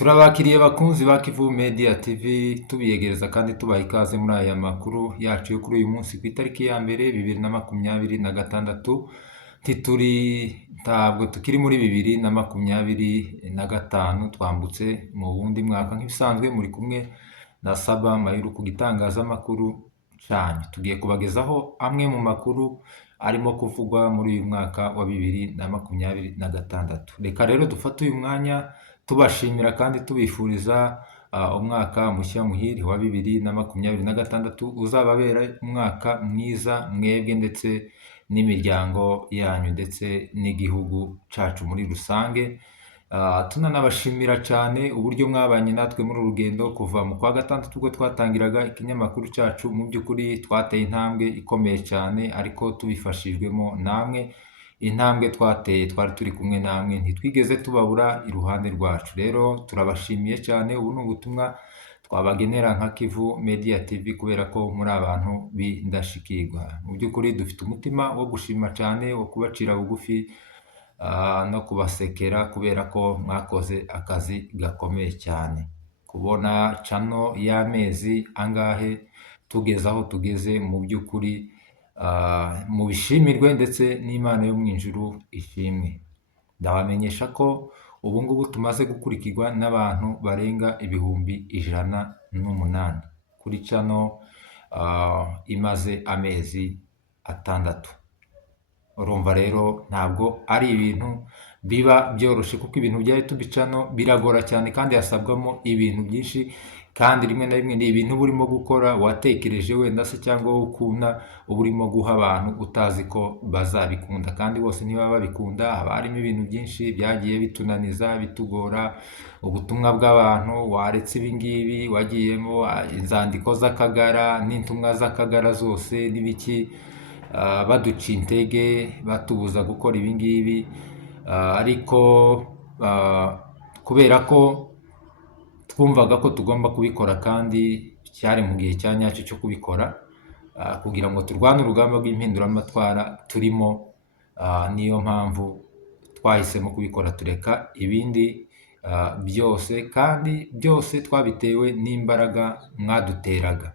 Turabakiriye bakunzi ba Kivu Media TV tubiyegereza kandi tubaha ikaze muri aya makuru yacu yo kuri uyu munsi ku itariki ya mbere 2026. Ntabwo tukiri muri 2025, twambutse mu wundi mwaka nk'ibisanzwe. Muri kumwe na Saba Mayuru ku gitangazamakuru cyanyu. Tugiye kubagezaho amwe mu makuru arimo kuvugwa muri uyu mwaka wa 2026. Reka rero dufate uyu mwanya tubashimira kandi tubifuriza umwaka mushya muhire wa 2026 uzababera umwaka mwiza mwebwe ndetse n'imiryango yanyu ndetse n'igihugu cacu muri rusange. Tunanabashimira cyane uburyo mwabanye natwe muri urugendo kuva mu kwa gatandatu ubwo twatangiraga ikinyamakuru cyacu. Mu by'ukuri twateye intambwe ikomeye cyane, ariko tubifashijwemo namwe. Intambwe twateye twari turi kumwe namwe, ntitwigeze tubabura iruhande rwacu. Rero turabashimiye cyane. Ubu ni ubutumwa twabagenera nka Kivu Media TV kubera ko muri abantu b'indashikirwa. Mu by'ukuri dufite umutima wo gushima cyane, wo kubacira bugufi no kubasekera kubera ko mwakoze akazi gakomeye cyane. Kubona channel y'amezi angahe tugeze aho tugeze, mu by'ukuri mu bishimirwe ndetse n'Imana yo mu ijuru ishimwe. Ndabamenyesha ko ubu ngubu tumaze gukurikirwa n'abantu barenga 108,000 kuri channel imaze amezi 6. Urumva rero ntabwo ari ibintu biba byoroshye, kuko ibintu bya YouTube channel biragora cyane kandi hasabwamo ibintu byinshi, kandi rimwe na rimwe ni ibintu burimo gukora watekereje wenda se cyangwa ukunda uburimo guha abantu utazi ko bazabikunda, kandi bose ntibaba babikunda. Haba harimo ibintu byinshi byagiye bitunaniza bitugora. Ubutumwa bw'abantu waretse ibingibi wagiyemo inzandiko z'akagara n'intumwa z'akagara zose n'ibiki, baduca intege batubuza gukora ibingibi, ariko kubera ko twumvaga ko tugomba kubikora kandi cyari mu gihe cya nyacyo cyo kubikora, kugira ngo turwane urugamba rw'impinduramatwara turimo. Niyo mpamvu twahisemo kubikora, tureka ibindi byose, kandi byose twabitewe n'imbaraga mwaduteraga.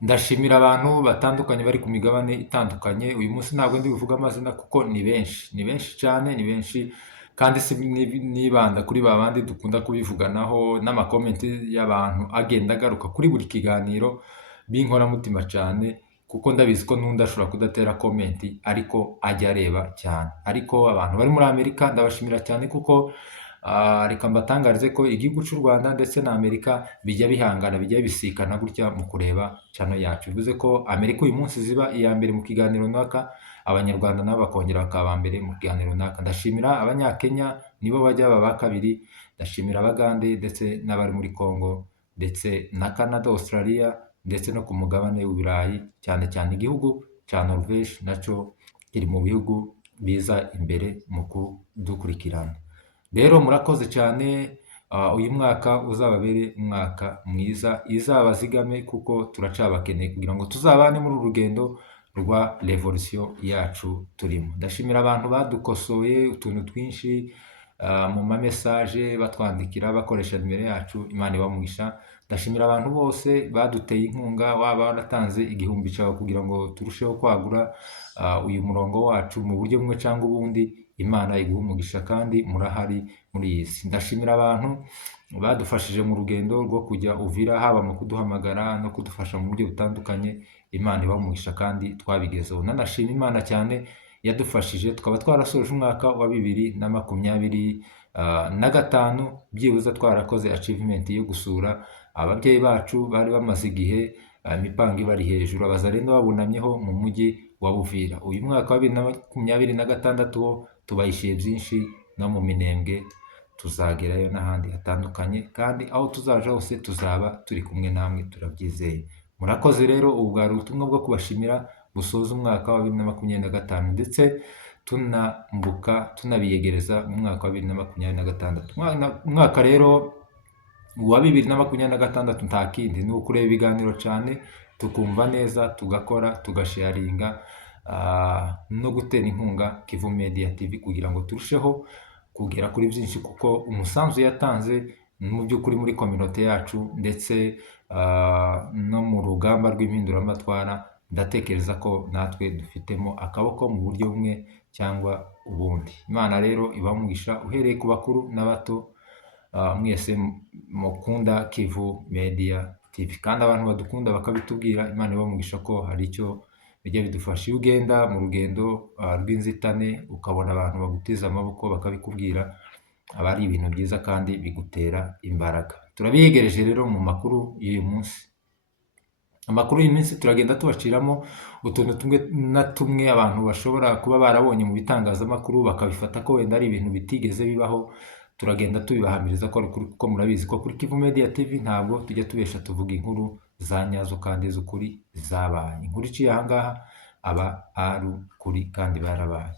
Ndashimira abantu batandukanye bari ku migabane itandukanye. Uyu munsi ntabwo ndi buvuga amazina kuko ni benshi cyane, ni benshi, kandi si nibanda kuri babandi dukunda kubivuganaho n'amakomenti y'abantu agenda agaruka kuri buri kiganiro, b'inkoramutima cyane, kuko ndabizi ko n'undi ashobora kudatera komenti ariko ajya areba cyane. Ariko abantu bari muri Amerika ndabashimira cyane, kuko reka mbatangarize ko igihugu cy'u Rwanda ndetse na Amerika bijya bihangana, bijya bisikana gutya mu kureba channel yacu. Bivuze ko Amerika uyu munsi ziba iya mbere mu kiganiro runaka, Abanyarwanda nabo bakongera bakaba mbere mu kiganiro runaka. Ndashimira Abanyakenya, nibo bajya baba kabiri. Ndashimira Abagande ndetse n'abari muri Congo ndetse na Canada, Australia ndetse no ku mugabane w'Uburayi, cyane cyane igihugu cya Norvège nacyo kiri mu bihugu biza imbere mu kudukurikirana. Rero murakoze cyane. Uyu mwaka uzababere umwaka mwiza, izabazigame, kuko turacabakeneye kugira ngo tuzabane muri urugendo rwa revolution yacu turimo. Ndashimira abantu badukosoye utuntu twinshi mu ma message batwandikira bakoresha nimero yacu. Imana ibamugisha. Ndashimira abantu bose baduteye inkunga, waba waratanze 1000 cyawe kugira ngo turusheho kwagura uyu murongo wacu mu buryo bumwe cyangwa ubundi. Imana iguha umugisha kandi murahari muri iyi si. Ndashimira abantu badufashije mu rugendo rwo kujya Uvira, haba mu kuduhamagara no kudufasha mu buryo butandukanye. Imana ibaha umugisha kandi twabigezeho. Nanashima Imana cyane yadufashije tukaba twarasoje umwaka wa 2025, byibuze twarakoze achievement yo gusura ababyeyi bacu bari bamaze igihe imipango ibari hejuru, abazarendo babunamyeho mu mujyi wa Uvira. Uyu mwaka wa 2026 tubayishiye byinshi, no mu Minembwe tuzagerayo n'ahandi hatandukanye, kandi aho tuzaja hose tuzaba turi kumwe namwe, turabyizeye. Murakoze rero. Ubu bwari ubutumwa bwo kubashimira busoza umwaka wa 2025 ndetse tunabiyegereza mu mwaka wa 2026. Umwaka rero wa 2026 nta kindi ni ukureba ibiganiro cyane, tukumva neza, tugakora, tugasharinga no gutera inkunga Kivu Media TV kugira ngo turusheho kugera kuri byinshi kuko umusanzu yatanze mu by'ukuri muri kominote yacu ndetse no mu rugamba rw'impinduramatwara, ndatekereza ko natwe dufitemo akaboko mu buryo bumwe cyangwa ubundi. Imana rero ibamugisha uhereye ku bakuru n'abato, mwese mukunda Kivu Media TV kandi abantu badukunda bakabitubwira, Imana ibamugisha ko hari icyo bijya bidufasha. Iyo ugenda mu rugendo rw'inzitane ukabona abantu bagutiza amaboko bakabikubwira, aba ari ibintu byiza kandi bigutera imbaraga. Turabiyegereje rero mu makuru y'uyu munsi. Amakuru y'uyu munsi turagenda tubaciramo utuntu tumwe na tumwe abantu bashobora kuba barabonye mu bitangazamakuru bakabifata ko wenda ari ibintu bitigeze bibaho. Turagenda tubibahamiriza ko ari ukuri kuko murabizi ko kuri Kivu Media TV ntabwo tujya tubesha, tuvuga inkuru za nyazo kandi z'ukuri zabaye. Inkuru iciye aha ngaha aba ari ukuri kandi barabaye.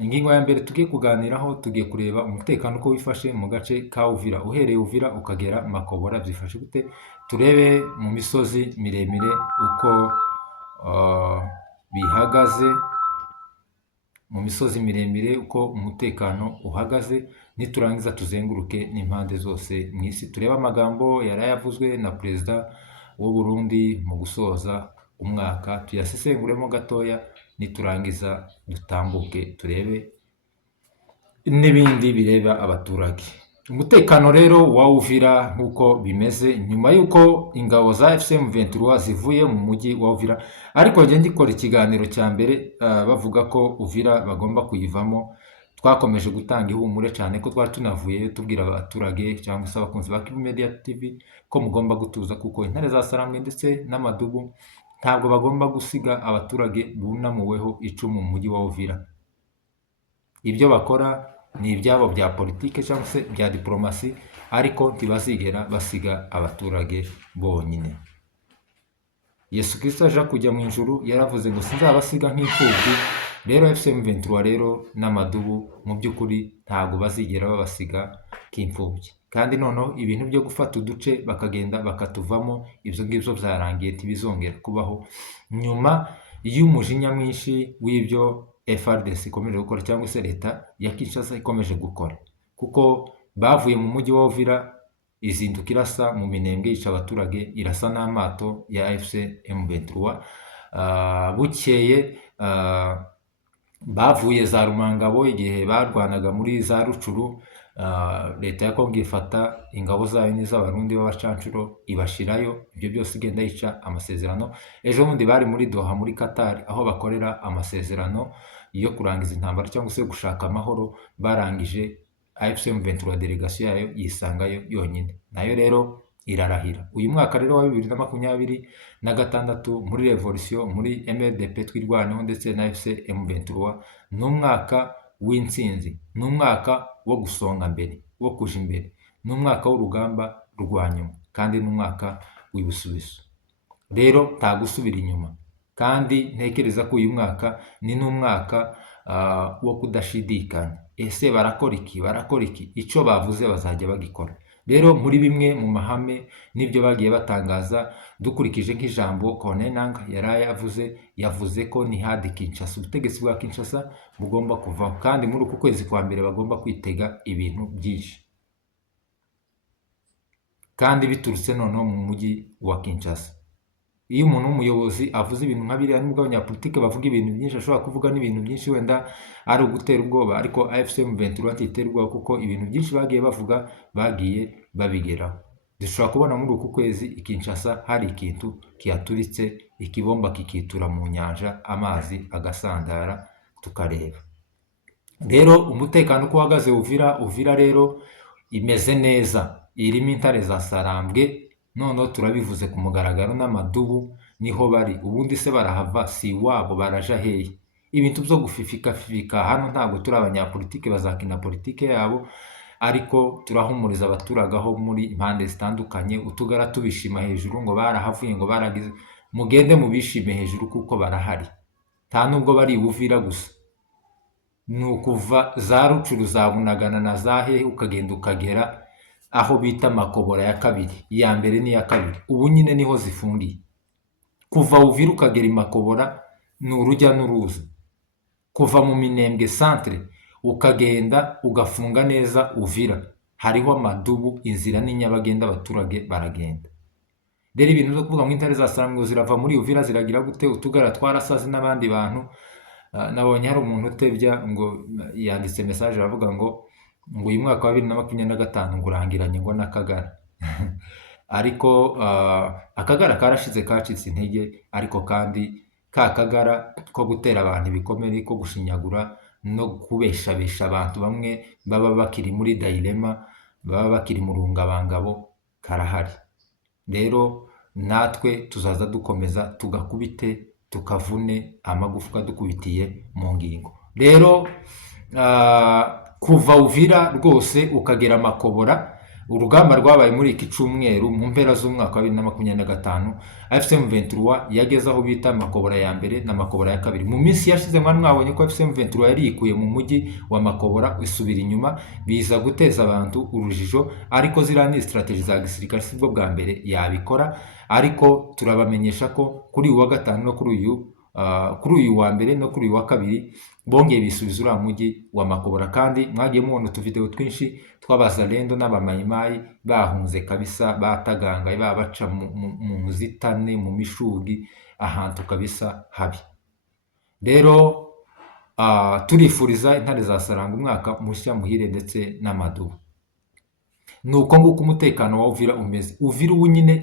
Ingingo ya mbere tugiye kuganiraho, tugiye kureba umutekano uko wifashe mu gace ka Uvira. Uhereye Uvira ukagera Makobora byifashe gute? Turebe mu misozi miremire uko bihagaze, mu misozi miremire uko umutekano uhagaze. Niturangiza tuzenguruke n'impande zose mu isi, turebe amagambo yarayavuzwe na perezida w'u Burundi mu gusoza umwaka, tuyasesenguremo gatoya. Niturangiza dutambuke turebe n'ibindi bireba abaturage. Umutekano rero wa Uvira nk'uko bimeze nyuma y'uko ingabo za FCM 23 zivuye mu mujyi wa Uvira, ariko njye ngikora ikiganiro cya mbere bavuga ko Uvira bagomba kuyivamo, twakomeje gutanga ihumure cyane ko twari tunavuye tubwira abaturage cyangwa se abakunzi ba Kivu Media TV ko mugomba gutuza, kuko intare za Sarambwe ndetse n'amadubu ntabwo bagomba gusiga abaturage bunamuweho icumu mu mujyi wa Uvira. Ibyo bakora ni ibyabo bya politike cyangwa se bya diplomasi, ariko ntibazigera basiga abaturage bonyine. Yesu Kristo aje kujya mu ijuru yaravuze ngo sinzabasiga nk'imfubyi. Rero FCM 23 rero n'amadubu mu by'ukuri ntabwo bazigera babasiga nk'imfubyi, kandi noneho ibintu byo gufata uduce bakagenda bakatuvamo, ibyo ngibyo byarangiye ntibizongera kubaho nyuma y'umujinya mwinshi w'ibyo FARDC ikomeje gukora cyangwa se leta ya Kinshasa ikomeje gukora, kuko bavuye mu mujyi wa Uvira izinduka irasa mu minembwe yica abaturage, irasa n'amato ya FCM 23. Bukeye bavuye za Rumangabo igihe barwanaga muri za Rucuru, leta ya Kongo ifata ingabo zayo n'iz'abarundi b'abacancuro ibashirayo, ibyo byose igenda yica amasezerano. Ejo bundi bari muri Doha muri Qatar aho bakorera amasezerano yo kurangiza intambara cyangwa se gushaka amahoro, barangije AFCM 23 delegation yayo yisangayo yonyine, nayo rero irarahira. Uyu mwaka rero wa 2026 muri revolution muri MLDP twirwaneho ndetse na FCM 23 n'umwaka w'intsinzi, n'umwaka wo gusonga mbere, wo kuja imbere, n'umwaka w'urugamba rwanyuma, kandi n'umwaka w'ibisubizo. Rero nta gusubira inyuma, kandi ntekereza ko uyu mwaka ni n'umwaka wo kudashidikanya. Ese barakora iki? Barakora iki? Icyo bavuze bazajya bagikora. Rero muri bimwe mu mahame n'ibyo bagiye batangaza, dukurikije nk'ijambo Corneille Nangaa yari yavuze ko ni hadi Kinshasa, ubutegetsi bwa Kinshasa bugomba kuvaho, kandi muri uku kwezi kwa mbere bagomba kwitega ibintu byinshi, kandi biturutse noneho mu mujyi wa Kinshasa. Iyo umuntu w'umuyobozi avuze ibintu nka biriya, nubwo abanyapolitike bavuga ibintu byinshi, ashobora kuvuga n'ibintu byinshi wenda ari ugutera ubwoba, ariko AFCM 23 ntitera ubwoba kuko ibintu byinshi bagiye bavuga bagiye babigeraho. Dushobora kubona muri uku kwezi i Kinshasa hari ikintu kiyaturitse, ikibomba kikitura mu nyanja, amazi agasandara tukareba. Rero umutekano uko uhagaze Uvira rero imeze neza, irimo intare za Sarambwe. Noneho turabivuze ku mugaragaro, n'amadubu niho bari. Ubundi se barahava si wabo, baraja hehe? Ibintu byo gufifika hano ntabwo turi abanyapolitike bazakina politike yabo, ariko turahumuriza abaturage aho muri impande zitandukanye, utugara tubishima hejuru ngo barahavuye, ngo baragize. Mugende mubishime hejuru kuko barahari, nta nubwo bari Uvira gusa, ni ukuva za Rucuru, za Bunagana na za hehe ukagenda ukagera aho bita Makobora ya kabiri, iya mbere n'iya kabiri, ubu nyine niho zifungiye. Kuva Uvira ukagera i Makobora ni urujya n'uruza. Kuva mu Minembwe centre ukagenda ugafunga neza Uvira, hariho amadubu, inzira ni nyabagenda, abaturage baragenda. Rero ibintu byo kuvuga ngo intare za Sarambwe ngo zirava muri Uvira ziragira gute, utugara twarasaze n'abandi bantu. Nabonye hari umuntu utebya ngo yanditse message aravuga ngo uyu mwaka wa 2025 ngo urangiranye ngo n'Akagara. Ariko Akagara karashize kacitse intege, ariko kandi ka Kagara ko gutera abantu ibikomere, ko gushinyagura no kubeshabesha abantu bamwe baba bakiri muri dilema, baba bakiri mu rungabangabo, karahari. Rero natwe tuzaza dukomeza tugakubite tukavune amagufwa dukubitiye mu ngingo. Rero kuva Uvira rwose ukagera Makobora, urugamba rwabaye muri iki cyumweru mu mpera z'umwaka wa 2025, FCM 23 yageze aho bita Makobora ya mbere na Makobora ya kabiri. Mu minsi yashize mwari mwabonye ko FCM 23 yari yikuye mu mujyi wa Makobora isubira inyuma, biza guteza abantu urujijo, ariko ziriya ni strategy za gisirikare, sibwo bwa mbere yabikora. Ariko turabamenyesha ko kuri uyu wa gatanu no kuri uyu wa mbere no kuri uyu wa kabiri bongeye bisubiza uriya mujyi wa Makobora, kandi mwagiye mubona utuvideo twinshi tw'abazalendo n'abamayimayi bahunze kabisa, batagangaye, babaca mu nzitane, mu mishugi, ahantu kabisa habi. Rero turifuriza intare za Sarambwe umwaka mushya muhire ndetse n'amadubu. Nuko nguko umutekano wa Uvira umeze. Uvira ubu nyine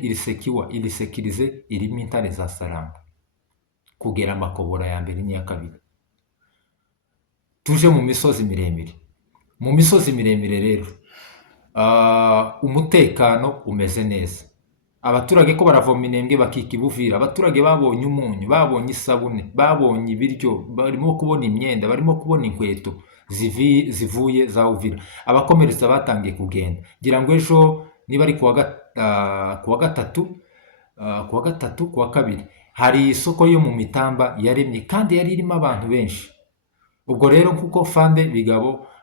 irisekirize, irimo intare za Sarambwe kugera Makobora ya mbere n'iya kabiri. Tuje mu misozi miremire. Mu misozi miremire rero umutekano umeze neza. Abaturage ko baravoma inembwe bakika Uvira, abaturage babonye umunyu, babonye isabune, babonye ibiryo, barimo kubona imyenda, barimo kubona inkweto zivuye za Uvira. Abakomeretsa batangiye kugenda. Ngira ngo ejo niba ari kuwa gatatu kuwa kabiri hari isoko yo mu Mitamba yaremye, kandi yari irimo abantu benshi. Ubwo rero kuko Fande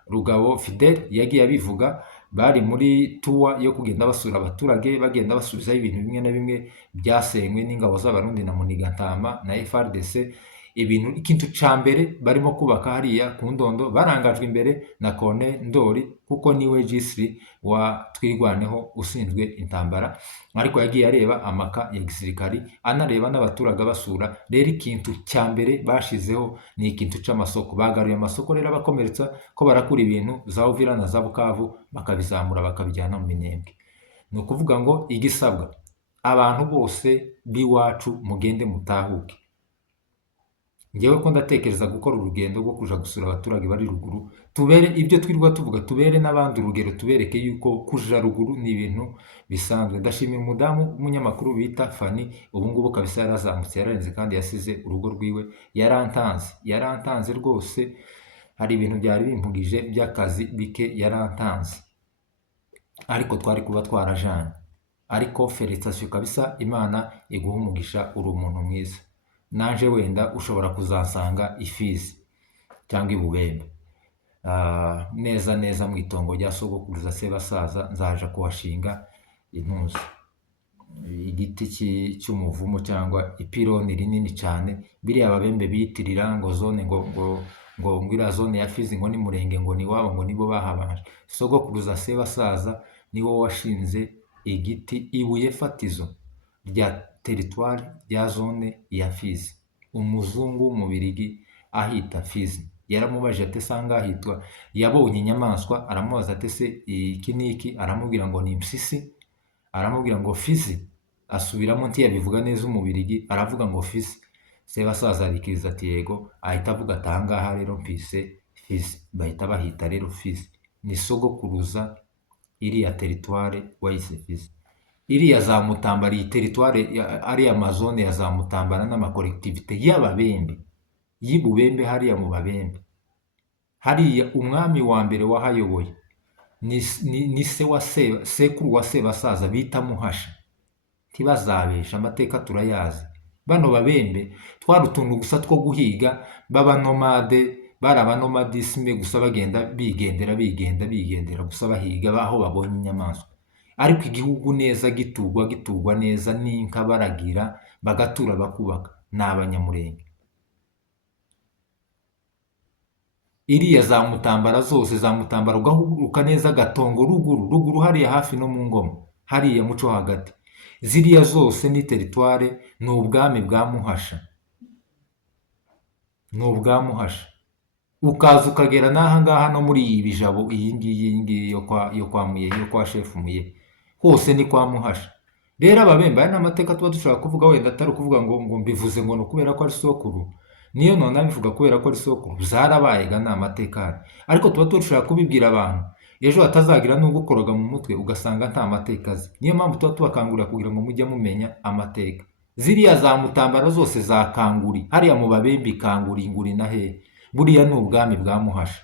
Rugabo Fidel yagiye abivuga, bari muri tuwa yo kugenda basura abaturage, bagenda basubizaho ibintu bimwe na bimwe byasenywe n'ingabo z'Abarundi na Munigatama na FRDC. Ikintu ca mbere barimo kubaka hariya ku Ndondo, barangajwe imbere na Kone Ndori, kuko niwe Gisri wa Twirwaneho ushinzwe intambara, ariko yagiye areba amaka ya gisirikari, anareba n'abaturage basura. Rero ikintu cya mbere bashizeho ni ikintu c'amasoko. Bagaruye amasoko rero abakomeretsa ko barakura ibintu za Uvira na za Bukavu bakabizamura bakabijyana mu Minembwe. Ni ukuvuga ngo igisabwa, abantu bose b'iwacu mugende mutahuke. Ngewe ko ndatekereza gukora urugendo rwo kuja gusura abaturage bari ruguru, tubere ibyo twirwa tuvuga, tubere n'abandi urugero, tubereke yuko kuja ruguru ni ibintu bisanzwe. Ndashimira umudamu w'umunyamakuru bita Fani, ubu ngubu kabisa yarazamutse, yararenze, kandi yasize urugo rwiwe. Yarantanze rwose, hari ibintu byari bimpugije by'akazi bike yarantanze, ariko twari kuba twarajanye. Ariko felicitation kabisa, Imana iguha umugisha, uri umuntu mwiza. Nanje wenda ushobora kuzansanga Ifizi cyangwa i Bubembe, neza mu itongo rya sogokuruza Sebasaza, nzaja kuhashinga intuzi, igiti cy'umuvumo cyangwa ipironi rinini cyane. Biriya Ababembe biyitirira ngo zone ngo iriya zone ya Fizi ngo ni murenge ngo ni wabo ngo nibo bahabanje. Sogokuruza Sebasaza niwo washinze igiti, ibuye fatizo rya teritwari ya zone ya Fizi. Umuzungu w'umubirigi ahita Fizi yaramubaje ate sanga ahitwa, yabonye inyamaswa aramubaza ate se iki niki, aramubwira ngo ni impyisi, aramubwira ngo Fizi, asubiramo ntiyabivuga neza umubirigi, aravuga ngo Fizi. Sebasaza arikiriza ati yego, ahita avuga ati ahangaha rero mpise Fizi, bahita bahita rero Fizi. Ni sogokuruza iriya teritwari wayise Fizi. Iriya za Mutambara, iyi teritwari ariya amazone ya za Mutambara n'amakolektivite y'Ababembe y'Ibubembe, hariya mu Babembe, hariya umwami wa mbere wahayoboye ni se wa sekuru wa Sebasaza bita Muhasha. Ntibazabesha, amateka turayazi. Bano Babembe twari utuntu gusa two guhiga, b'abanomade, bari abanomadisme gusa, bagenda bigendera gusa bahiga aho babonye inyamaswa. Ariko igihugu neza gitugwa neza n'inka, baragira bagatura bakubaka, ni Abanyamurenge. iriya za Mutambara zose, za Mutambara ugahuguruka neza Gatongo, ruguru hariya hafi no mu Ngoma, hariya muco hagati, ziriya zose ni teritware, ni ubwami bwa Muhasha, ni ubwa Muhasha. Ukaza ukagera n'aha ngaha no muri iyi Bijabo, iyi ngiyi yo kwa Shefu Muye, hose ni kwa Muhasha. Rero Ababembe aya ni amateka tuba dushobora kuvuga, wenda atari ukuvuga ngo mbivuze ngo ni kubera ko ari sokuru, niyo none abivuga kubera ko ari sokuru, zarabaye ga ni amateka ahari. Ariko tuba dushobora kubibwira abantu, ejo hatazagira n'ugukoroga mu mutwe ugasanga nta mateka azi. Niyo mpamvu tuba tubakangurira kugira ngo mujye mumenya amateka. Ziriya za Mutambara zose za Kanguri, hariya mu Babembe Kanguri, Nguri na hehe, buriya ni ubwami bwa Muhasha.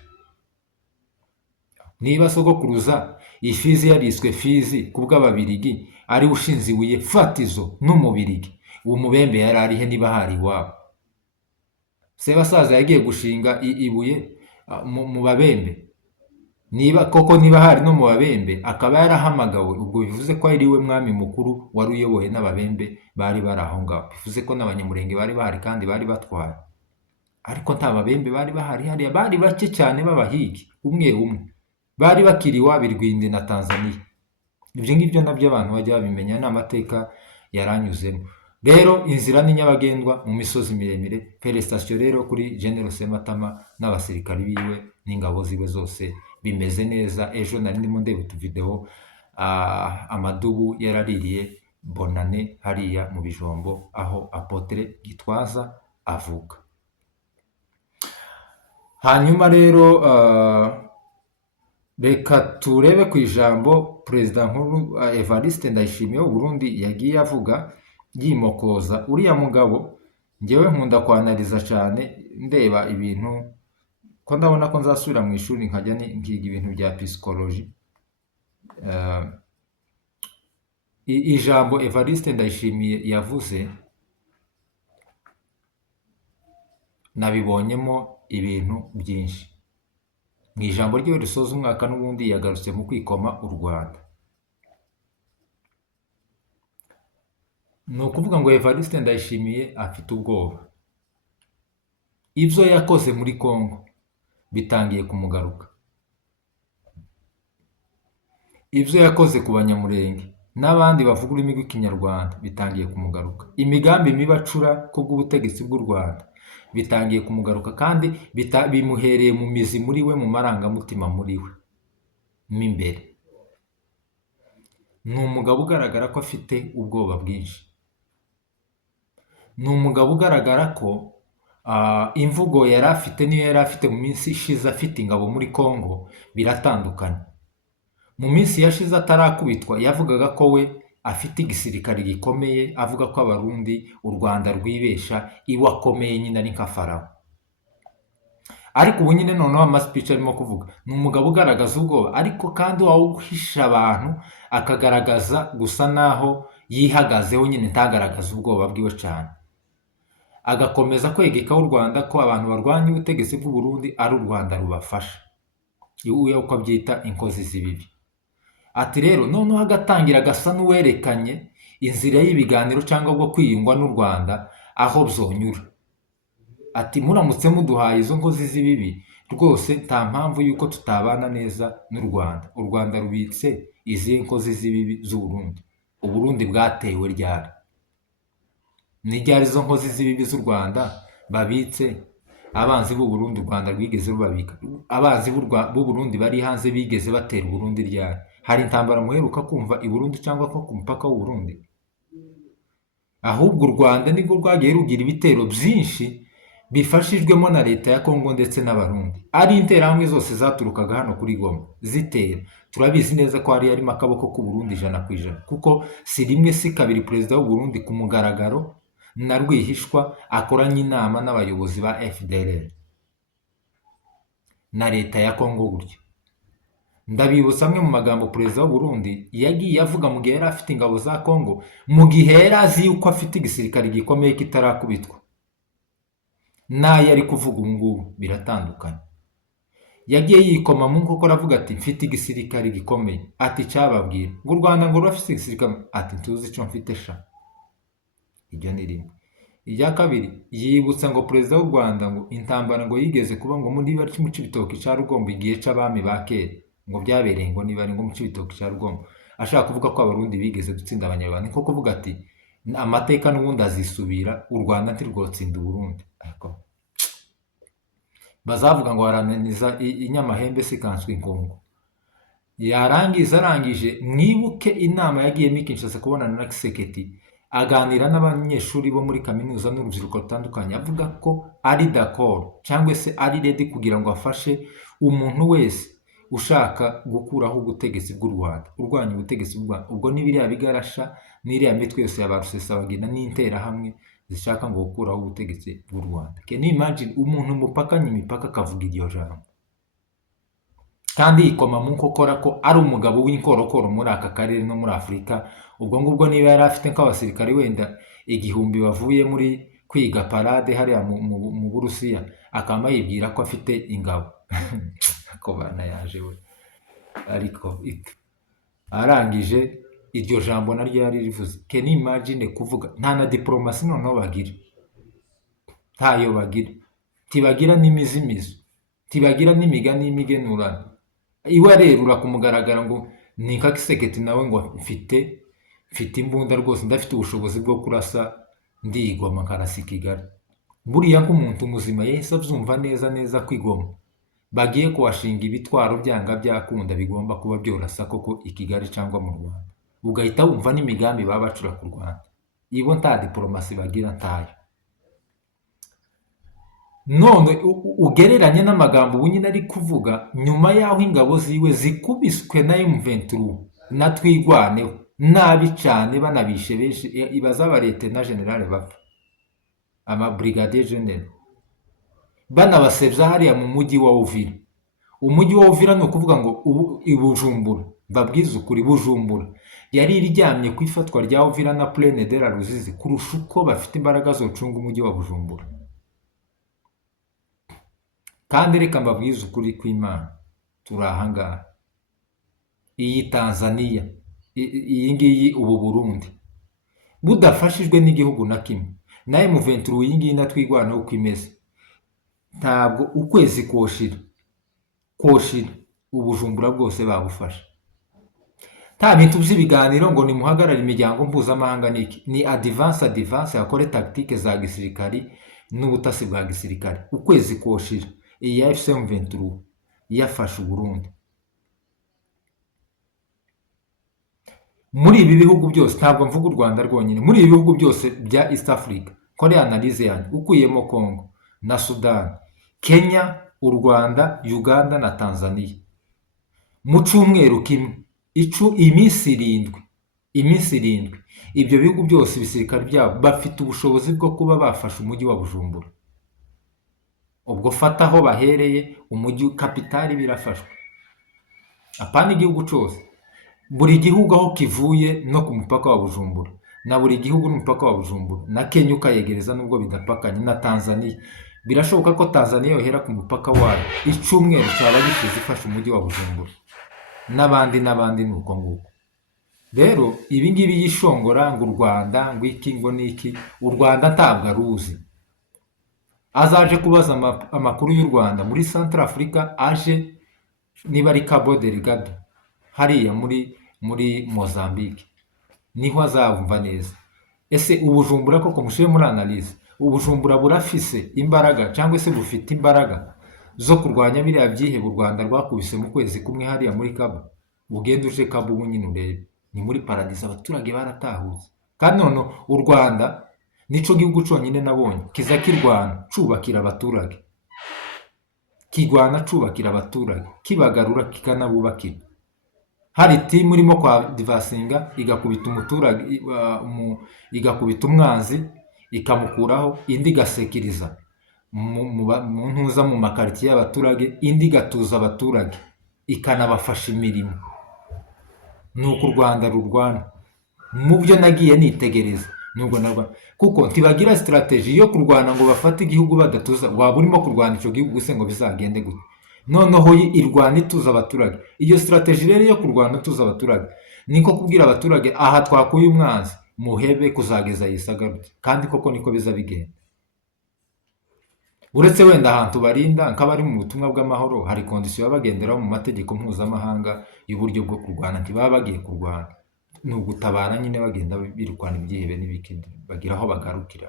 Niba sogokuruza ifizi yariswe Fizi kubw'Ababirigi, ari ushinze ibuye fatizo n'Umubirigi, uwo Mubembe yari arihe niba hari iwabo? Sebasaza yagiye gushinga ibuye mu Babembe, niba hari no mu Babembe akaba yarahamagawe, ubwo bivuze ko ari we mwami mukuru wari uyoboye n'Ababembe bari bari aho ngaho, bivuze ko n'Abanyamurenge bari bahari kandi bari batwaye, ariko nta Babembe bari bahari hariya, bari bake cyane b'Abahigi, umwe bari bakiri iwabo i Rwindi na Tanzania. Ibyo ngibyo nabyo abantu bajya babimenya, ni amateka yaranyuzemo. Rero inzira ni nyabagendwa mu misozi miremire. Felicitation rero kuri General Sematama n'abasirikari biwe n'ingabo ziwe zose, bimeze neza. Ejo nari ndimo ndeba utuvideo, amadubu yaraririye bonane hariya mu Bijombo aho Apotre Gitwaza avuka. Hanyuma rero reka turebe ku ijambo Perezida nkuru Evariste Ndayishimiye w'u Burundi yagiye avuga yimokoza uriya mugabo. Njyewe nkunda kwanariza cyane ndeba ibintu, ko ndabona ko nzasubira mu ishuri nkajya nkiga ibintu bya psychology. Ijambo Evariste Ndayishimiye yavuze nabibonyemo ibintu byinshi. Mu ijambo ryiwe risoza umwaka n'ubundi yagarutse mu kwikoma u Rwanda. Ni ukuvuga ngo Evariste Ndayishimiye afite ubwoba. Ibyo yakoze muri Congo bitangiye kumugaruka. Ibyo yakoze ku Banyamurenge n'abandi bavuga ururimi rw'Ikinyarwanda bitangiye kumugaruka. Imigambi mibi acura kubw'ubutegetsi bw'u Rwanda bitangiye kumugaruka, kandi bimuhereye mu mizi muri we, mu marangamutima muri we mo imbere. Ni umugabo ugaragara ko afite ubwoba bwinshi. Ni umugabo ugaragara ko imvugo yari afite niyo yari afite mu minsi ishize afite ingabo muri Congo biratandukanye. Mu minsi yashize atarakubitwa yavugaga ko we afite igisirikare gikomeye, avuga ko Abarundi u Rwanda rwibesha iwe akomeye, nyine ari nka Farawo. Ariko ubu nyine noneho amaspeech arimo kuvuga, ni umugabo ugaragaza ubwoba, ariko kandi wawuhisha abantu akagaragaza gusa naho yihagazeho, nyine ntagaragaza ubwoba bwiwe cyane. Agakomeza kwegekaho u Rwanda ko abantu barwanya ubutegetsi bw'u Burundi ari u Rwanda rubafasha, uyu uko abyita inkozi z'ibibi. Ati rero noneho agatangira agasa n'uwerekanye inzira y'ibiganiro cyangwa bwo kwiyungwa n'u Rwanda aho byonyura. Ati muramutse muduhaye izo nkozi z'ibibi rwose nta mpamvu yuko tutabana neza n'u Rwanda. U Rwanda rubitse izi nkozi z'ibibi z'u Burundi. U Burundi bwatewe ryari? Ni ryari izo nkozi z'ibibi z'u Rwanda babitse? Abanzi b'u Burundi u Rwanda rwigeze rubabika? Abanzi b'u Burundi bari hanze bigeze batera u Burundi ryari? Hari intambara muheruka kumva i Burundi cyangwa ko ku mupaka w'u Burundi? Ahubwo u Rwanda nibwo rwagiye rugira ibitero byinshi bifashijwemo na leta ya Congo ndetse n'Abarundi. Ari interahamwe zose zaturukaga hano kuri Goma zitera, turabizi neza ko hari harimo akaboko k'u Burundi 100%, kuko si rimwe si kabiri perezida w'u Burundi ku mugaragaro na rwihishwa akoranye inama n'abayobozi ba FDLR na leta ya Congo gutyo. Ndabibutsa amwe mu magambo perezida w'u Burundi yagiye avuga mu gihe yari afite ingabo za Congo, mu gihe yari azi yuko afite igisirikare gikomeye kitarakubitwa. Nayo ari kuvuga ubu ngubu biratandukanye. Yagiye yikoma mu nkokora avuga ati mfite igisirikare gikomeye. Ati cyababwira ngo u Rwanda ngo rufite igisirikare, ati tuzi icyo mfite sha. Ibyo ni rimwe. Irya kabiri, yibutsa ngo perezida w'u Rwanda ngo intambara ngo yigeze kuba ngo muri bari mu Cibitoke ca Rugombo igihe c'abami ba kera, ngo byabereye ngo niba ari ngo mu Cibitoke ca Rugombo, ashaka kuvuga ko abarundi bigeze gutsinda abanyarwanda. Niko kuvuga ati amateka n'ubundi azisubira, u Rwanda ntirwotsinda Uburundi. Ariko bazavuga ngo harananiza inyamahembe sikanswe inkungu. Arangije mwibuke inama yagiyemo i Kinshasa kubonana na Kisekedi, aganira n'abanyeshuri bo muri kaminuza n'urubyiruko rutandukanye, avuga ko ari d'accord cyangwa se ari ready kugira ngo afashe umuntu wese ushaka gukuraho ubutegetsi bw'u Rwanda, urwanya ubutegetsi bw'u Rwanda. Ubwo ni biriya bigarasha n'iriya mitwe yose ya ba Rusesabagina n'interahamwe zishaka ngo gukuraho ubutegetsi bw'u Rwanda. Can you imagine umuntu mupakanye imipaka akavuga iryo jambo, kandi yikoma mu nkokora ko ari umugabo w'inkorokoro muri aka karere no muri Afurika. Ubwo ngubwo niba yari afite nk'abasirikari wenda 1000 bavuye muri kwiga parade hariya mu Burusiya, akaba yibwira ko afite ingabo ko bana yaje we. Ariko arangije iryo jambo naryo yari rivuze. Can you imagine kuvuga nta na diplomasi noneho bagira, ntayo bagira, tibagira n'imizimizo, tibagira n'imigani y'imigenurano. Iwe arerura kumugaragara ngo ni nka Kisekedi nawe ngo mfite imbunda rwose, ndafite ubushobozi bwo kurasa ndigoma nkarasa Kigali. Buriya nk'umuntu muzima yahise abyumva neza ko igoma bagiye kuhashinga ibitwaro byanga byakunda bigomba kuba byorasa koko i Kigali cyangwa mu Rwanda, ugahita wumva n'imigambi baba bacura ku Rwanda. Ibo nta diplomasi bagira, ntayo. None ugereranye n'amagambo ubu nyine ari kuvuga nyuma y'aho ingabo ziwe zikubiswe na M23 na twigwaneho nabi cyane, banabishe benshi. Ibazaba leta na generale bapfa, ama brigadier general, banabasebya hariya mu mujyi wa Uvira. Umujyi wa Uvira ni ukuvuga ngo Bujumbura, babwiza ukuri, Bujumbura yari iryamye ku ifatwa rya Uvira na Plaine de la Ruzizi kurusha uko bafite imbaraga zo gucunga umujyi wa Bujumbura. Kandi reka mbabwize ukuri kw'Imana, turi ahangaha. Iyi Tanzania, iyi ngiyi ubu Burundi budafashijwe n'igihugu na kimwe, na M23 iyi ngiyi natwigwana uko imeze, ntabwo ukwezi koshira Ubujumbura bwose babufasha. Nta bintu by'ibiganiro ngo nimuhagarara imiryango mpuzamahanga niki, ni advance yakore tactique za gisirikari n'ubutasi bwa gisirikari. Ukwezi koshira iyi FM23 yafashe Uburundi. Muri ibi bihugu byose, ntabwo mvuga u Rwanda rwonyine, muri ibi bihugu byose bya East Africa, kore analyse yanyu ukuyemo Congo na Sudan, Kenya, u Rwanda, Uganda na Tanzania, mu cyumweru kimwe iminsi 7 ibyo bihugu byose ibisirikare byabo bafite ubushobozi bwo kuba bafashe umujyi wa Bujumbura. Ubwo fata aho bahereye, umujyi kapitali birafashwe, apana igihugu cyose, buri gihugu aho kivuye no ku mupaka wa Bujumbura, na buri gihugu n'umupaka wa Bujumbura, na Kenya ukayegereza nubwo bidapakanye na Tanzania. Birashoboka ko Tanzania yohera ku mupaka wayo icyumweru cyaba gishize ifashe umujyi wa Bujumbura, n'abandi nuko nguko. Rero ibi ngibi yishongora ngo u Rwanda ngo iki ngo niki, u Rwanda ntabwo aruzi. Azaje kubaza amakuru y'u Rwanda muri Central Africa, aje niba ari Cabo Delgado hariya muri Mozambique, niho azumva neza. Ese Ubujumbura koko mushiye muri analyse, Ubujumbura burafise imbaraga cyangwa se bufite imbaraga zo kurwanya biriya byihebe u Rwanda rwakubise mu kwezi kumwe hariya muri Cabo? Ugenda uje Cabo ubu nyine urebe, ni muri paradise, abaturage baratahutse. Kandi none u Rwanda nico gihugu cyonyine nabonye kiza kirwana cubakira abaturage, kigwana cubakira abaturage, kibagarura kikanabubakira. Hari timu irimo kwa divasinga igakubita umuturage, igakubita umwanzi ikamukuraho, indi gasekiriza mu ntuza mu makaritiye y'abaturage, indi gatuza abaturage ikanabafasha imirimo. Nuko u Rwanda rurwana. Mu byo nagiye nitegereza nubwo nabwo, kuko ntibagira strategy yo kurwana ngo bafate igihugu badatuza. Waba urimo kurwana ico gihugu guse ngo bizagende gute? Noneho irwana ituza abaturage. Iyo strategy rero yo kurwana tuza abaturage niko kubwira abaturage, aha twakuye umwanzi, muhebe kuzageza Yesu agarutse, kandi koko niko biza bigenda. Uretse wenda ahantu barinda nk'abari mu butumwa bw'amahoro, hari kondisiyo baba bagenderaho mu mategeko mpuzamahanga y'uburyo bwo kurwana, ntibaba bagiye kurwana, ni ugutabara nyine bagenda birukana ibyihebe n'ibikindi, bagira aho bagarukira,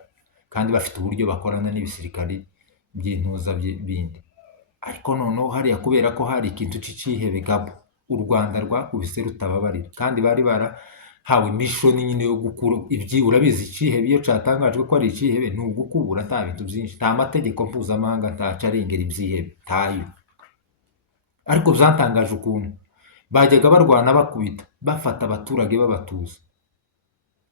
kandi bafite uburyo bakorana n'ibisirikari by'intuza bindi. Ariko noneho hariya kubera ko hari ikintu c'icihebe gabo, u Rwanda rwakubise rutababarira, kandi bari barahawe mishoni nyine yo gukura urabizi icihebe iyo catangajwe ko ari icihebe ni ugukubura, nta bintu byinshi, nta mategeko mpuzamahanga ntaca arengera ivyihebe, ntayo. Ariko vyatangaje ukuntu bajyaga barwana bakubita, bafata abaturage babatuza,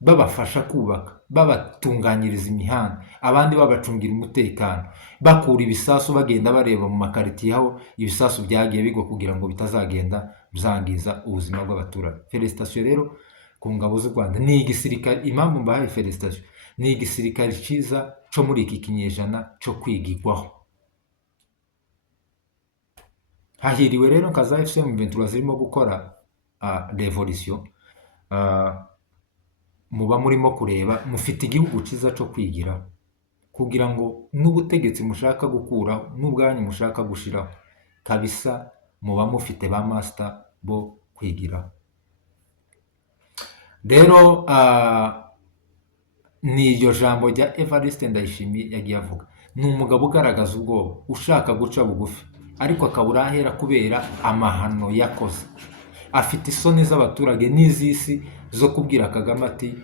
babafasha kubaka, babatunganyiriza imihanda, abandi babacungira umutekano, bakura ibisasu bagenda bareba mu makaritiye aho ibisasu byagiye bigwa kugira ngo bitazagenda byangiza ubuzima bw'abaturage. Felicitation rero ku ngabo z'u Rwanda, ni igisirikare, impamvu mbahaye felicitation, ni igisirikare ciza co muri iki kinyejana co kwigigwaho. Hahiriwe rero nka za FCM23 zirimo gukora revolution, muba murimo kureba, mufite igihugu cyiza cyo kwigiraho, kugira ngo n'ubutegetsi mushaka gukuraho n'ubwanyu mushaka gushiraho kabisa, muba mufite ba master bo kwigiraho. Rero ni iryo jambo rya Evariste Ndayishimiye yagiye avuga. Ni umugabo ugaragaza ubwoba, ushaka guca bugufi, ariko akabura ahera kubera amahano yakoze. Afite isoni z'abaturage n'iz'isi zo kubwira Kagame ati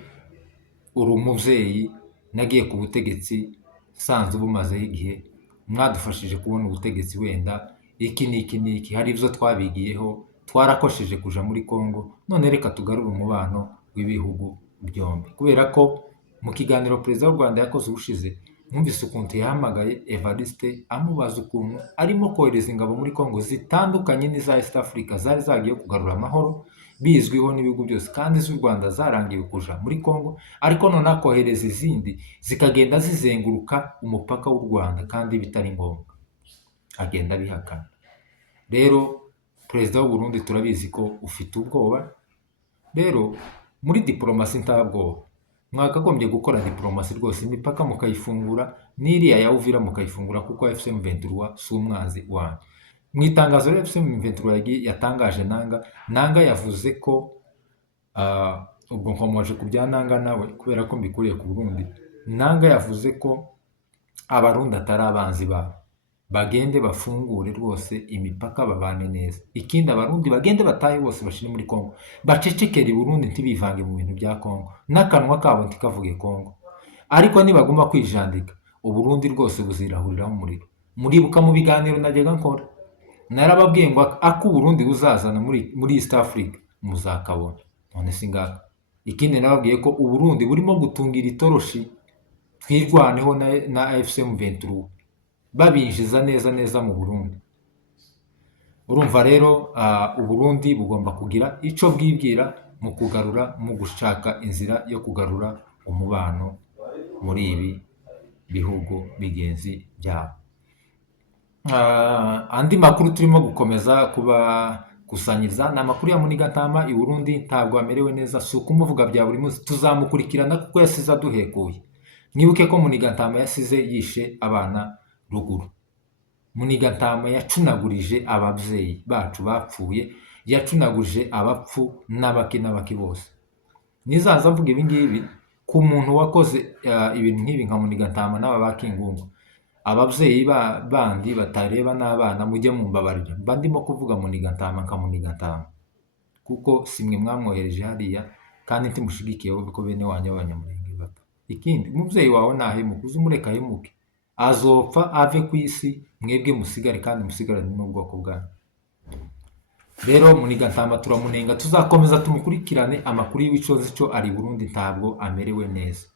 uri umuvyeyi, nagiye ku butegetsi sanze bumazeho igihe, mwadufashije kubona ubutegetsi, wenda iki n'iki hari ivyo twabigiyeho, twarakosheje kuja muri Kongo, none reka tugarure umubano w'ibihugu byombi. Kubera ko mu kiganiro perezida w'u Rwanda yakoze ubushize, mwumvise ukuntu yahamagaye Evariste amubaza ukuntu arimo kohereza ingabo muri Kongo zitandukanye n'iza East Africa zari zagiye kugarura amahoro, bizwiho n'ibihugu byose, kandi z'u Rwanda zarangiwe kuja muri Kongo, ariko none akohereza izindi zikagenda zizenguruka umupaka w'u Rwanda kandi bitari ngombwa, agenda bihakana. Rero perezida w'u Burundi turabizi ko ufite ubwoba. Rero muri diplomasi nta bwoba, mwakagombye gukora diplomasi rwose, imipaka mukayifungura, n'iriya ya Uvira mukayifungura, kuko FCM23 si umwanzi wanyu. Mu itangazo rya FCM23 yatangaje Nanga yavuze ko ubwo nkomoje ku bya Nanga nawe kubera ko mbikuriye ku Burundi. Nanga yavuze ko abarundi atari abanzi babo, bagende bafungure rwose imipaka, babane neza. Ikindi abarundi bagende batahe bose bashire muri Kongo, bacecekere i Burundi, ntibivange mu bintu bya Kongo, n'akanwa kabo ntikavuge Kongo. Ariko nibaguma kwijandika, Uburundi rwose buzirahuriraho umuriro. Muribuka mu biganiro najyaga nkora, narababwiye ngo ako Burundi buzazana muri East Africa muzakabona, none singaka. Ikindi nababwiye ko Uburundi burimo gutungira itoroshi, twirwaneho na FCM23, babinjiza neza mu Burundi. Urumva rero Uburundi bugomba kugira ico bwibwira mu kugarura, mu gushaka inzira yo kugarura umubano muri ibi bihugu bigenzi byabo. Andi makuru turimo gukomeza kubakusanyiriza ni amakuru ya Munigatama i Burundi. Ntabwo amerewe neza, si ukumuvuga bya buri munsi, tuzamukurikirana kuko yasize aduhekuye. Mwibuke ko Munigatama yasize yishe abana ruguru. Munigatama yacunagurije ababyeyi bacu bapfuye, yacunagurije abapfu n'abaki bose. Nizaza mvuga ibi ngibi ku muntu wakoze ibintu nk'ibi nka Munigatama n'aba bakingungu, ababyeyi bandi batareba n'abana, mujye mumbabarira, mba ndimo kuvuga Munigatama nka Munigatama, kuko simwe mwamwohereje hariya kandi ntimushigikiye ko bene wanyu b'Abanyamulenge bapfa. Ikindi, umubyeyi wawe nahemuka, uze umureka ahemuke, azopfa ave ku isi, mwebwe musigare kandi musigarane n'ubwoko bwanyu. Rero Munigatama turamunenga, tuzakomeza tumukurikirane amakuru y'ibicozi cyo ari Burundi, ntabwo amerewe neza.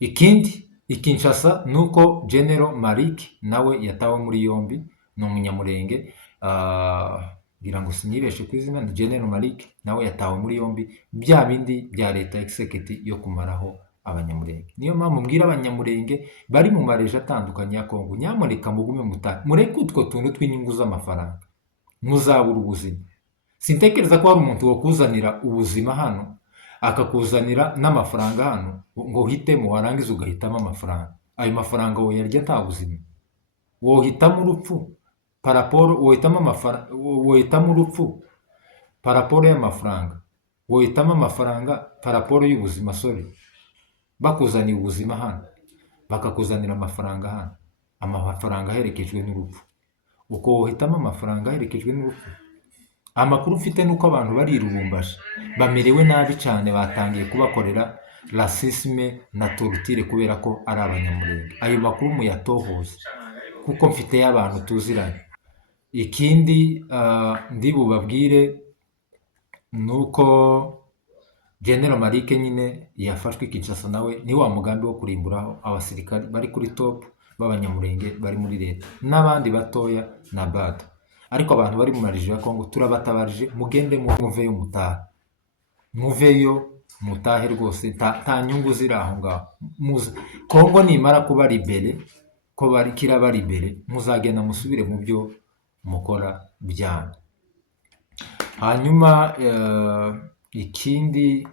Ikindi Kinshasa nuko General Malik nawe yatawe muri yombi, ni umunyamurenge, ngira ngo sinibeshe ku izina, ni General Malik nawe yatawe muri yombi, bya bindi bya leta executive yo kumaraho Abanyamurenge. Niyo mpamvu mbwira Abanyamurenge bari mu mareje atandukanye ya Kongo, nyamuneka mugume mureke utwo tuntu tw'inyungu z'amafaranga, muzabura ubuzima. Sintekereza ko hari umuntu wo kuzanira ubuzima hano akakuzanira n'amafaranga hano ngo uhitemo, warangiza ugahitamo amafaranga. Ayo mafaranga woyarya nta buzima? Wohitamo urupfu paraporo, wohitamo urupfu paraporo y'amafaranga? Wohitamo amafaranga paraporo y'ubuzima? Sorry, bakuzaniye ubuzima hano bakakuzanira amafaranga hano, amafaranga aherekejwe n'urupfu, uko wohitamo amafaranga aherekejwe n'urupfu? Amakuru ufite nuko abantu barirubumbaje, bamerewe nabi cyane, batangiye kubakorera rasisme na torutire kubera ko ari abanyamurenge. Ayo makuru muyatohoze kuko mfite y'abantu tuziranye. Ikindi ndi bubabwire nuko General Marike nyine yafashwe i Kinshasa, nawe ni wa mugambi wo kurimburaho abasirikari bari kuri top b'abanyamurenge bari muri leta n'abandi batoya na bado. Ariko abantu bari mu marije ya Kongo turabatabarije, mugende muveyo mutahe, muveyo mutahe rwose, nta nyungu ziri aho ngaho. Kongo nimara kuba libere, ko kiraba libere, muzagenda musubire mu byo mukora byanyu. Hanyuma ikindi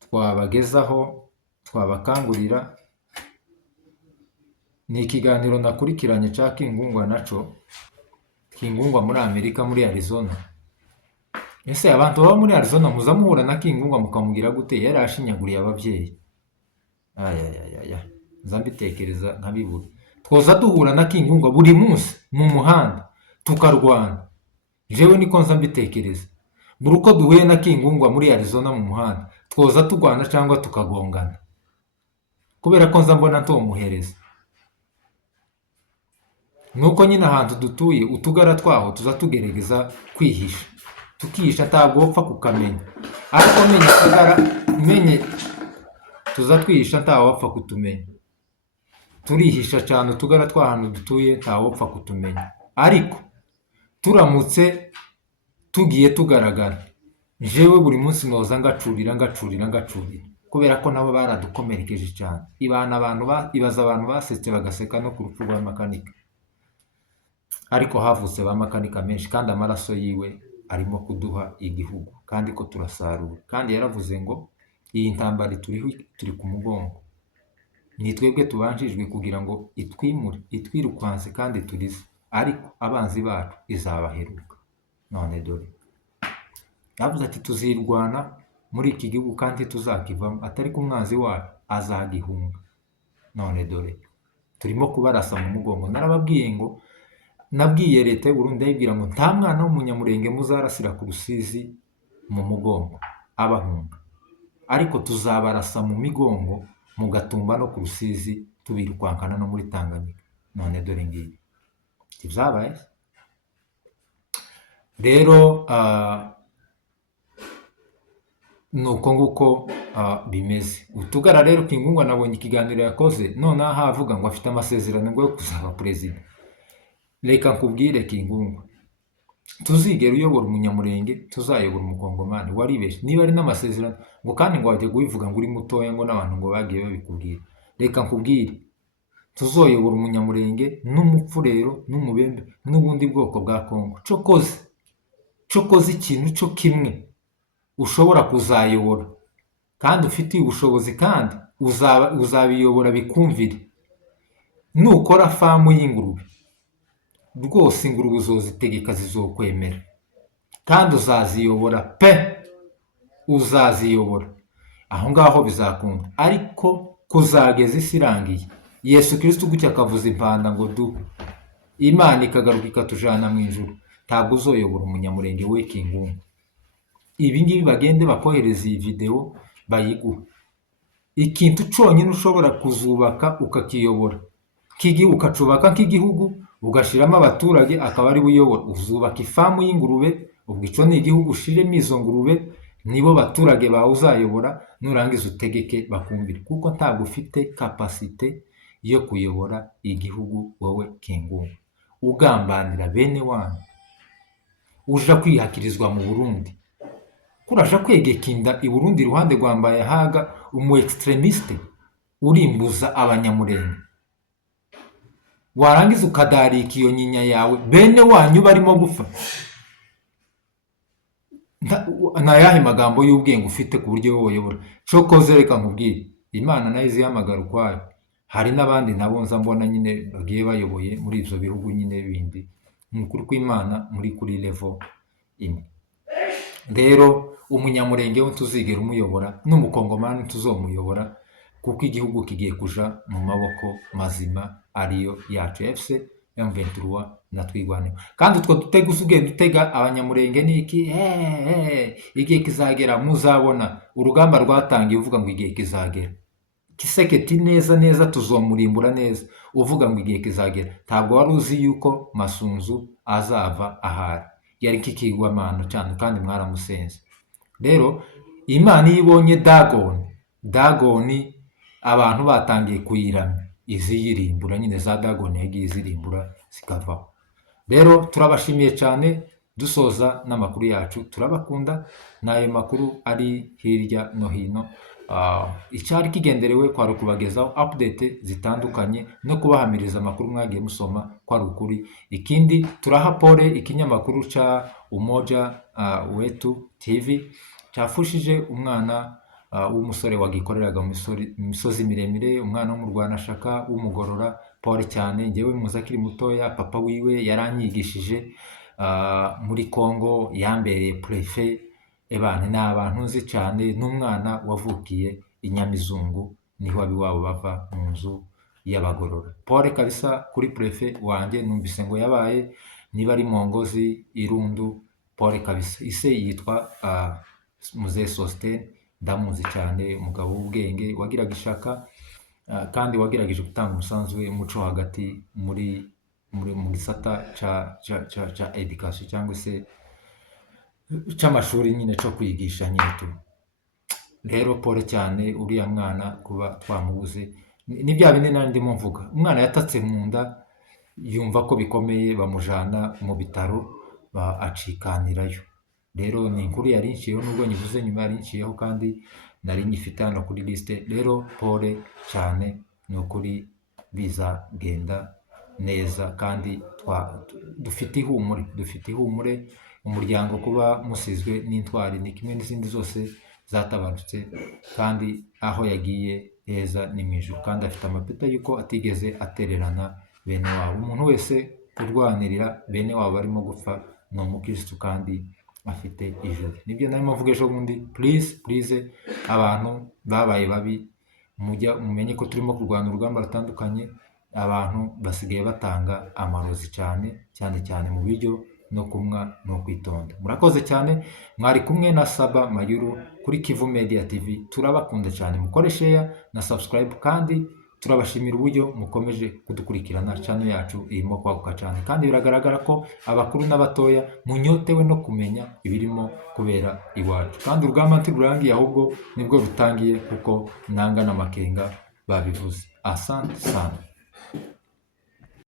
twabagezaho, twabakangurira, ni ikiganiro nakurikiranye cya Kingungwa naco, Kingungwa muri Amerika, muri Arizona. Ese abantu baba muri Arizona muza muhura na Kingungwa mukamubwira gute? Yari ashinyaguriye ababyeyi. Nza mbitekereza nkabibura. Twoza duhura na Kingungwa buri munsi mu muhanda tukarwana. Jewe niko nza mbitekereza. Buri uko duhuye na Kingungwa muri Arizona mu muhanda twoza tugwana cyangwa tukagongana, kubera ko nza mbona ntomuhereza. Nuko nyine ahantu dutuye utugara twaho tuza tugerageza kwihisha, tukihisha, ntabwo wapfa kukamenya. Ariko menye tuza twihisha, ntawe wapfa kutumenya. Turihisha cyane utugara tw'ahantu dutuye, ntawe wapfa kutumenya. Ariko turamutse tugiye tugaragara, jewe buri munsi noza ngacurira, kubera ko nabo baradukomerekeje cyane. Ibaza abantu basetse bagaseka no ku rupfu rwa makanika. Ariko havutse ba makanika menshi, kandi amaraso yiwe arimo kuduha igihugu, kandi ko turasarura. Kandi yaravuze ngo iyi ntambara turi ku mugongo, ni twebwe tubanjijwe kugira ngo itwimure, itwirukanse kandi turize, ariko abanzi bacu izabaheruka. None dore yavuze ati tuzirwana muri iki gihugu kandi tuzakivamo, atari ko umwanzi wacu azagihunga. None dore turimo kubarasa mu mugongo. Nabwiye leta y'u Burundi, ayibwira ngo nta mwana w'umunyamurenge muzarasira ku Rusizi mu mugongo abahunga, ariko tuzabarasa mu migongo mu Gatumba no ku Rusizi, tubirukankana no muri Tanganyika. None dore ngibi ivyabaye. Rero nuko nguko bimeze. Utugara rero Kingungwa nabonye ikiganiro yakoze, none aha avuga ngo afite amasezerano ngo yo kuzaba perezida. Reka nkubwire Kingungwa, tuzigera uyobora umunyamurenge, tuzayobora umukongomani. Waribeshe niba ari n'amasezerano ngo kandi ngo wajye gubivuga ngo uri mutoya ngo n'abantu ngo bagiye babikubwira. Reka nkubwire, tuzoyobora umunyamurenge n'umupfurero n'umubembe n'ubundi bwoko bwa Kongo. Cokoze ikintu cyo kimwe ushobora kuzayobora kandi ufitiye ubushobozi, kandi uzabiyobora bikumvire. Nukora famu y'ingurube rwose, ingurube uzozitegeka zizokwemera, kandi uzaziyobora pe, uzaziyobora. Aho ngaho bizakunda. Ariko kuzageza isi irangiye, Yesu Kristo gutya akavuza impanda ngo du, Imana ikagaruka ikatujana mu ijuru, ntabwo uzoyobora umunyamurenge we Kingungwa. Ibi ngibi bagende bakohereza iyi video bayiguha. Ikintu cyonyine ushobora kuzubaka ukakiyobora, ukacubaka nk'igihugu, ugashiramo abaturage akaba ari buyobora. Uzubaka ifamu y'ingurube, ubwo ico ni igihugu, ushiremo izo ngurube, nibo baturage bawe uzayobora, nurangiza utegeke bakumvira, kuko ntabwo ufite kapasite yo kuyobora igihugu wowe Kingungwa. Ugambanira bene wanyu, uja kwihakirizwa mu Burundi, kuraja kwegeka inda i Burundi iruhande rwambaye haga umu extremiste urimbuza abanyamurenge. Warangiza ukadarika iyo nyinya yawe, bene wanyu barimo gupfa. ni ayahe magambo y'ubwenge ufite ku buryo wowe uyobora? Cokoze reka nkubwire, Imana nayo izihamagara ukwayo. Hari n'abandi nabo nza mbona nyine bagiye bayoboye muri ibyo bihugu nyine bindi. Ni ukuri kw'Imana muri kuri level imwe. Rero umunyamurenge we tuzigera umuyobora, n'umukongomani tuzomuyobora, kuko igihugu kigiye kuja mu maboko mazima ariyo yacu FC M23 na twigwaneho. Kandi utwo dutega ugenda dutega abanyamurenge ni iki? Igihe kizagera muzabona urugamba rwatangiye uvuga ngo igihe kizagera. Kiseketi neza neza tuzomurimbura neza uvuga ngo igihe kizagera. Ntabwo wari uzi yuko Masunzu azava ahari, yari kikigwamano cyane kandi mwaramusenze. Rero Imana iyo ibonye Dagoni abantu batangiye kuyiramya, iziyirimbura nyine, za Dagoni yagiye izirimbura zikavaho. Rero turabashimiye cyane, dusoza n'amakuru yacu, turabakunda. N'ayo makuru ari hirya no hino, icyari kigenderewe kwari ukubagezaho update zitandukanye no kubahamiriza amakuru mwagiye musoma kwari ukuri. Ikindi turaha pole ikinyamakuru cha Umoja Wetu TV cyafushije umwana w'umusore wagikoreraga mu misozi miremire, umwana wo mu Rwanashaka w'umugorora. Pole cyane, njyewe muzi akiri mutoya, papa wiwe yaranyigishije muri Congo, yambereye prefe. Ebana ni abantu nzi cyane, n'umwana wavukiye i Nyamizungu, niho abiwabo bava mu nzu y'abagorora. Pole kabisa kuri prefe wanjye, numvise ngo yabaye niba ari Mongozi Irundu. Pole kabisa. Ise yitwa Muzehe Sosthene, ndamuzi cyane, umugabo w'ubwenge wagiraga ishaka kandi wagerageje gutanga umusanzu we muco hagati mu gisata ca education cyangwa se cy'amashuri nyine cyo kwigisha nyine tu. Rero pole cyane uriya mwana kuba twamubuze. Ni bya bindi nari ndimo mvuga, umwana yatatse mu nda yumva ko bikomeye, bamujana mu bitaro acikanirayo. Rero ni inkuru yari inciyeho, nubwo nyivuze nyuma yari inciyeho kandi nari nyifite hano kuri liste. Rero pole cyane, ni ukuri bizagenda neza kandi dufite ihumure. Umuryango kuba musizwe n'intwari ni kimwe n'izindi zose zatabarutse, kandi aho yagiye heza ni mu ijuru, kandi afite amapeta yuko atigeze atererana bene wabo. Umuntu wese urwanirira bene wabo barimo gupfa ni umukirisitu kandi afite ijuru. Nibyo narimo mvuga ejo bundi. Please abantu babaye babi, mumenye ko turimo kurwana urugamba rutandukanye. Abantu basigaye batanga amarozi cyane mu biryo no kumwa no kwitonda. Murakoze cyane, mwari kumwe na Saba Mayuru kuri Kivu Media TV. Turabakunda cyane, mukore share na subscribe, kandi turabashimira uburyo mukomeje kudukurikirana. Channel yacu irimo kwaguka cyane, kandi biragaragara ko abakuru n'abatoya munyotewe no kumenya ibirimo kubera iwacu, kandi urugamba ntirurangiye, ahubwo nibwo rutangiye, kuko nanga n'amakenga babivuze. Asante sana.